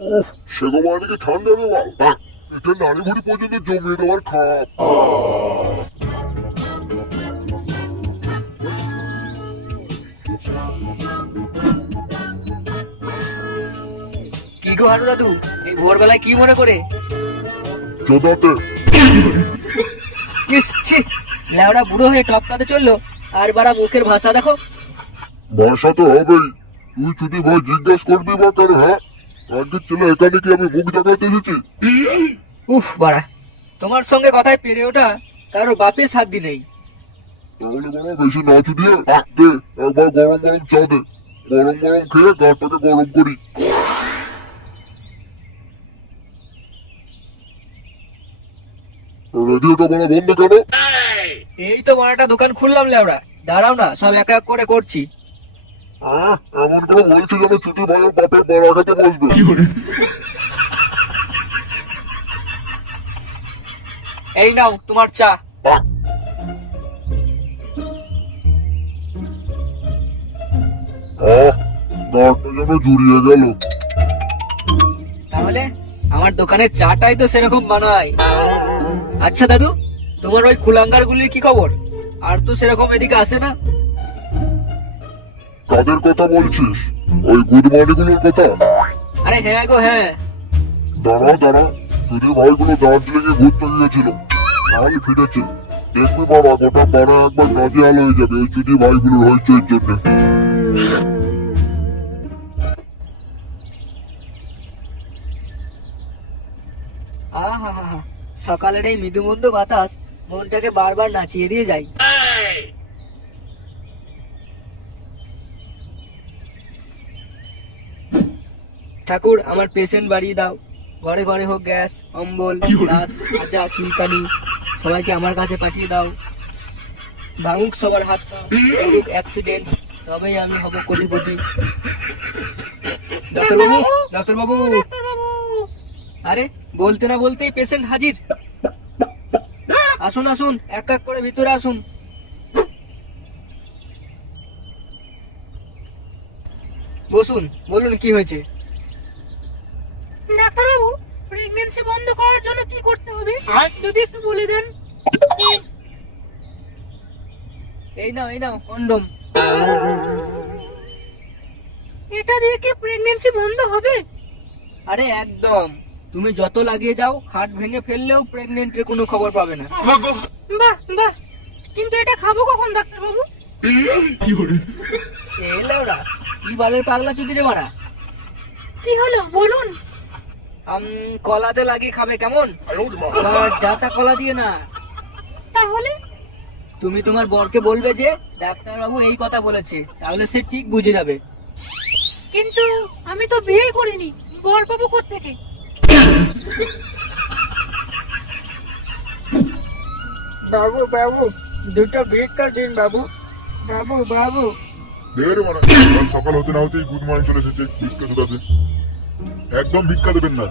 উফ, সেগো মানে ঠান্ডা রে বাল, এটা নারী ভুড়ি পর্যন্ত জমিয়ে দেওয়ার খাপ। কি গো হারু দাদু, এই ভোরবেলায় কি মনে করে? চোদাতে ইস ছি, লেওড়া বুড়ো হয়ে টপকাতে চললো, আর বারা মুখের ভাষা দেখো। ভাষা তো হবেই। তুই যদি ভাই জিজ্ঞেস করবি বা কেন? হ্যাঁ, আজকে ছেলে এখানে কি আমি মুখ দেখাতে এসেছি? উফ বাড়া, তোমার সঙ্গে কথায় পেরে ওঠা কারো বাপের সাধ্য নেই। তাহলে বলো বেশি না চুদিয়ে দে, একবার গরম গরম চা দে। গরম গরম খেয়ে গাঁটটাকে গরম করি। রেডিওটা বলা বন্ধ কেন? এই তো বারাটা দোকান খুললাম লেওড়া, দাঁড়াও না, সব এক এক করে করছি। এমন করে বলছি যেন ছুটি ভাইয়ের বাপের বড় খেতে বসবে। এই নাও তোমার চা। গাঁটটা যেন জুড়িয়ে গেল। তাহলে আমার দোকানের চাটাই তো সেরকম বানায়। আচ্ছা দাদু, তোমার ওই কুলাঙ্গার গুলির কি খবর? আর তো সেরকম এদিকে আসে না। কাদের কথা বলছিস? ওই গুদমানিগুলোর কথা? আরে হ্যাঁ গো হ্যাঁ। দাঁড়া, ছুটি ভাইগুলো দার্জিলিং এ ঘুরতে গিয়েছিল, কাল ফিরেছে। দেখবি বাবা, গোটা পাড়া একবার নাজেহাল হয়ে যাবে এই ছুটি ভাইগুলোর হইচইয়ের জন্য। আহা হা হা, সকালের এই মৃদুমন্দ বাতাস মনটাকে বারবার নাচিয়ে দিয়ে যায়। ঠাকুর, আমার পেশেন্ট বাড়িয়ে দাও। ঘরে ঘরে হোক গ্যাস, অম্বল, দাঁত, ভাজা, চুলকানি, সবাইকে আমার কাছে পাঠিয়ে দাও। ভাঙুক সবার হাত পা, করুক অ্যাক্সিডেন্ট, তবেই আমি হব কোটিপতি। ডাক্তারবাবু, ডাক্তারবাবু। আরে, বলতে না বলতেই পেশেন্ট হাজির। আসুন আসুন, এক এক করে ভিতরে আসুন। বসুন, বলুন কি হয়েছে? ডাক্তারবাবু, প্রেগন্যান্সি বন্ধ করার জন্য কি করতে হবে যদি একটু বলে দেন। এই নাও কন্ডম। এটা দিয়ে কি প্রেগন্যান্সি বন্ধ হবে? আরে একদম, তুমি যত লাগিয়ে যাও, হার্ট ভেঙে ফেললেও প্রেগনেন্টের কোনো খবর পাবে না। বাহ বাহ, কিন্তু এটা খাবো কখন ডাক্তারবাবু? এলাওরা, কি বালের পাগলা চুদি রে মারা। কি হলো বলুন। কলাতে লাগিয়ে খাবে কেমন? আবার যাতা কলা দিয়ে না। তাহলে তুমি তোমার বরকে বলবে যে ডাক্তারবাবু এই কথা বলেছে, তাহলে সে ঠিক বুঝে যাবে। কিন্তু আমি তো বিয়ে করিনি, বর পাবো কোত্থেকে? বাবু বাবু, দুটো ভিক্ষা দিন বাবু। বাবু বাবু। ঢের মানে, কাল সকাল হতে না হতেই গুদমানি চলে এসেছে ভিক্ষা চোদাতে। একদম ভিক্ষা দেবেন না।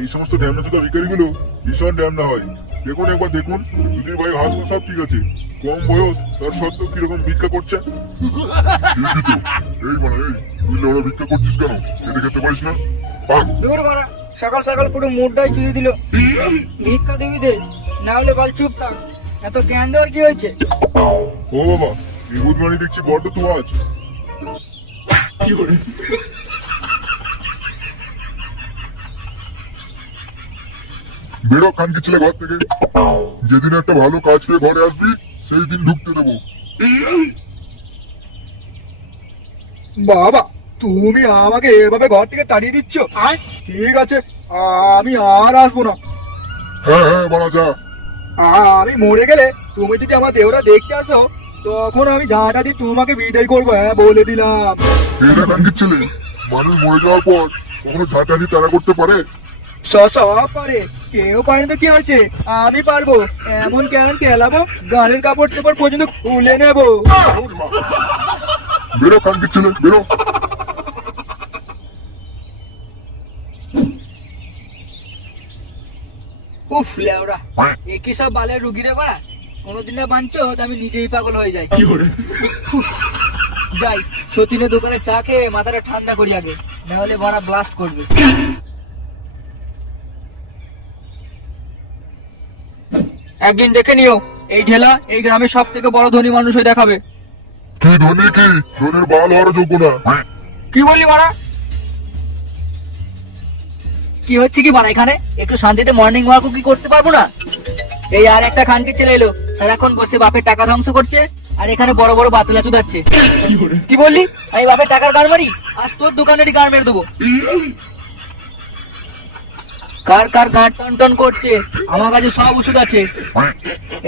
এই সমস্ত ড্যামনা চোদা ভিখারিগুলো ভীষণ ড্যামনা হয়। দেখুন একবার দেখুন, দুদিন ভাই হাত পা সব ঠিক আছে, কম বয়স তার সত্ত্বেও কিরকম ভিক্ষা করছে। ঠিকই তো। এই মানে এই, তুই লেওড়া ভিক্ষা করছিস কেন? খেতে খেতে পারিস না? দূর মারা, সকাল সকাল পুরো মুডটাই চুরি দিল। ভিক্ষা দিবি দে, না হলে বল চুপ থাক। এত জ্ঞান দেওয়ার কি হয়েছে? ও বাবা, এই গুদমানি দেখছি বড্ড তো আজ। বেরো খানকে ছেলে ঘর থেকে। যেদিন একটা ভালো কাজ পেয়ে ঘরে আসবি, সেই দিন ঢুকতে দেবো। বাবা, তুমি আমাকে এভাবে ঘর থেকে তাড়িয়ে দিচ্ছ? ঠিক আছে, আমি আর আসবো না। হ্যাঁ, বলা যা। আমি মরে গেলে তুমি যদি আমার দেহটা দেখতে আসো, তখন আমি ঝাঁটা দিয়ে তোমাকে বিদায় করবো, হ্যাঁ বলে দিলাম। এরা খানকে ছেলে, মানুষ মরে যাওয়ার পর কখনো ঝাঁটানি তারা করতে পারে? সব পারে, কেউ পারে তো কি হয়েছে, আমি পারবো। এমন কেমন খেলাবো, গানের কাপড় টাপড় পর্যন্ত খুলে নেবো। বেরো খানকে ছেলে, বেরো। উফ লেওরা, একই সব বালের রুগীরা বাড়া। কোনোদিন না বাঞ্চো, আমি নিজেই পাগল হয়ে যাই। উফ, যাই সতীনের দোকানে চা খেয়ে মাথাটা ঠান্ডা করি আগে, না হলে বড়া ব্লাস্ট করবে। একদিন দেখে নিও, এই ঢেলা এই গ্রামের সব থেকে বড় ধনী মানুষ হয়ে দেখাবে। কি ধনী কি ধনের বাল হওয়ার যোগ্য না। কি বললি মারা? কি হচ্ছে কি মারা এখানে? একটু শান্তিতে মর্নিং ওয়াকও কি করতে পারবো না? এই আর একটা খানকি ছেলে এলো, সারাক্ষণ বসে বাপের টাকা ধ্বংস করছে, আর এখানে বড় বড় বাতলা চুদাচ্ছে। কি বললি? আমি বাপের টাকার গাড় মারি? আজ তোর দোকানেরই গাড় মেরে দেবো। কার কার গাঁট টন টন করছে, আমার কাছে সব ওষুধ আছে।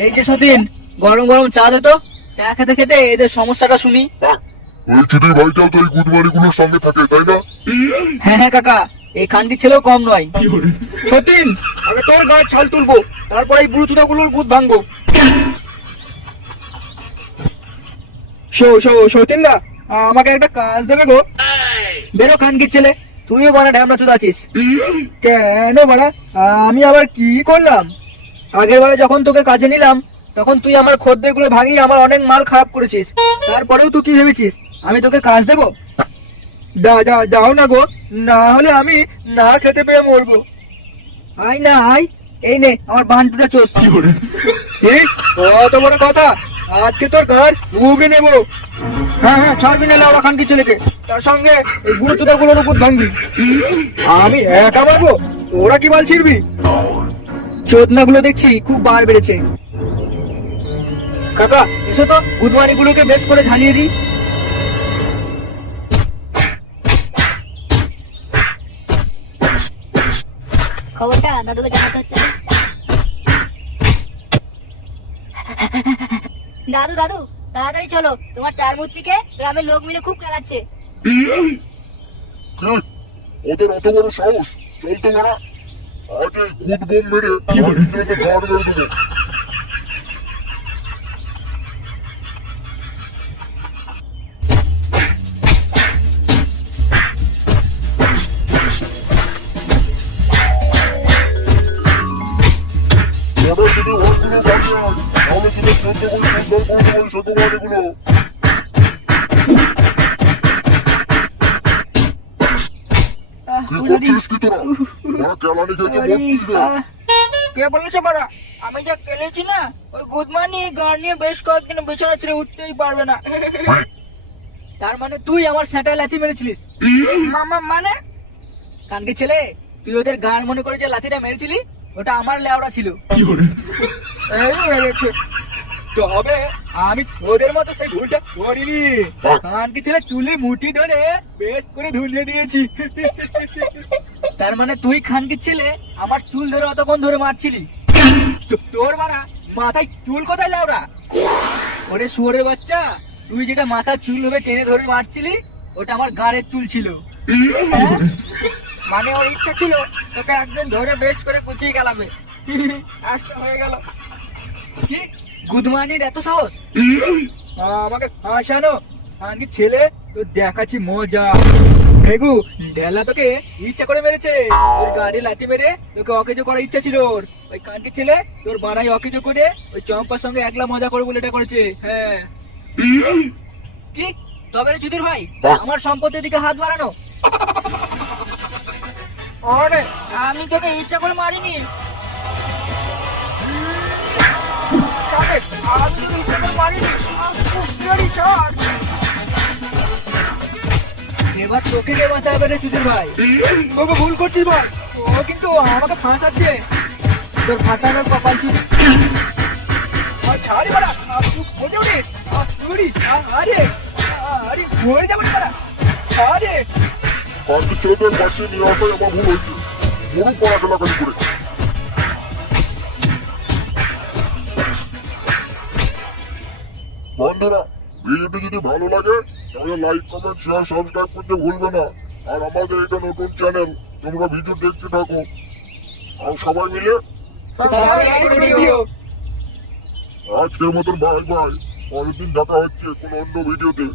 এই যে সতীন, গরম গরম চা দে তো, চা খেতে খেতে এদের সমস্যাটা শুনি। ওই ছুটির ভাইটাও তো এই গুদমানিগুলোর সঙ্গে থাকে তাই না? হ্যাঁ হ্যাঁ কাকা, এই খানকি ছেলেও কম নয়। সতীন, আগে তোর গাঁট ছাল তুলবো, তারপর এই বুড়ো চুদাগুলোর গুদ ভাঙবো। সতীন দা, আমাকে একটা কাজ দেবে গো। বেরো খানকির ছেলে, তুইও বড় ঢ্যামনা চুদাছিস। কেন বাড়া, আমি আবার কি করলাম? আগের বারে যখন তোকে কাজে নিলাম, তখন তুই আমার খদ্দের গুলো ভাঙিয়ে আমার অনেক মাল খারাপ করেছিস। তারপরেও তুই কি ভেবেছিস আমি তোকে কাজ দেবো? যাও না গো, না হলে আমি না খেতে পেয়ে মরবো। আয় না আয়, এই নে আমার বান্টুটা চোষ। কি কত বড় কথা, আজকে তোর ঘর উবে নেবো। হ্যাঁ হ্যাঁ, ছাড়বি না ওরা খানকি ছেলেকে, তার সঙ্গে এই বুড়ো চুদাগুলোর উপর ভাঙবি। আমি একা মারবো, তোরা কি বাল ছিড়বি? চোদনাগুলো দেখছি খুব বার বেড়েছে। কাকা এসো তো, গুদমানি গুলোকে বেশ করে ঝালিয়ে দিই। খবরটা দাদুকে জানাতে হচ্ছে। দাদু দাদু, তাড়াতাড়ি চলো, তোমার চার মূর্তিকে গ্রামের লোক মিলে খুব খেলাচ্ছে। কে? ওদের অত বড় সাহস? চলতে ওরা আজ এই খুদ বোম মেরে নিজেদের ঘর মেরে দেবো। এবার শুধু ঘরগুলো বানিয়ে আয়, নাহলে শুধু 14 কোটি উদ্ধার করে দেবো এই সত্যবাদীগুলো। কি করছিস কি তোরা? ওরা কেলানি খেয়েছে মরছিস না? কে বলেছে বাড়া? আমি যা কেলেছি না, ওই গুদমানি গাড় নিয়ে বেশ কয়েকদিন বিছানা ছেড়ে উঠতেই পারবে না। তার মানে তুই আমার স্যাটায় লাথি মেরেছিলিস? মামা মানে? কানকি ছেলে, তুই ওদের গান মনে করে যে লাথিটা মেরেছিলি, ওটা আমার লেওড়া ছিল। এই মেরেছে। তবে আমি তোদের মতো সেই ভুলটা করিনি। কানকি ছেলে চুলে মুঠি ধরে বেশ করে ধুলিয়ে দিয়েছি। তার মানে তুই খানকির ছেলে আমার চুল ধরে অতক্ষণ ধরে মারছিলি? তোর মারা মাথায় চুল কোথায় লেওড়া? ওরে শুয়োরের বাচ্চা, তুই যেটা মাথার চুল ভাবে টেনে ধরে মারছিলি, ওটা আমার গাড়ের চুল ছিল। মানে ওর ইচ্ছা ছিল তোকে একদিন ধরে বেশ করে কুচিয়ে গেলাবে। আজকে হয়ে গেল। কি গুদমানির এত সাহস? আমাকে হাসানো? কানকি ছেলে, তো দেখাচ্ছি মজা। ফেগু ঢেলা তোকে ইচ্ছা করে মেরেছে। ওর গাড়ি লাথি মেরে তোকে অকেজো করার ইচ্ছা ছিল ওর। ওই কানকি ছেলে তোর বাড়াই অকেজো করে ওই চম্পার সঙ্গে একলা মজা করে বলে এটা করেছে। হ্যাঁ। কি তবে রে চুদির ভাই, আমার সম্পত্তির দিকে হাত বাড়ানো? আরে আমি তোকে ইচ্ছা করে মারিনি। আমি তোকে ইচ্ছা করে মারিনি। ছাড়। এবার তোকে কে বাঁচাবে রে চুদির ভাই? তোকে ভুল করছিস ভাই, ও কিন্তু আমাকে ফাঁসাচ্ছে। তোর ফাঁসানোর কপাল চুদি। ছাড়ি বাড়া, মরে যাবো রে। আরে আরে মরে যাবো রে বাড়া। আরে কানকি ছেলেদের বাঁচিয়ে নিয়ে আসাই আমার ভুল হয়েছে। বড় পড়া খেলাখালি করে। বন্ধুরা, ভিডিওটি যদি ভালো লাগে তাহলে লাইক কমেন্ট শেয়ার সাবস্ক্রাইব করতে ভুলবে না। আর আমাদের এটা নতুন চ্যানেল, তোমরা ভিডিও দেখতে থাকো আর সবাই মিলে সাবস্ক্রাইব করে দিও। আজকের মতন বাই বাই। পরের দিন দেখা হচ্ছে কোনো অন্য ভিডিওতে।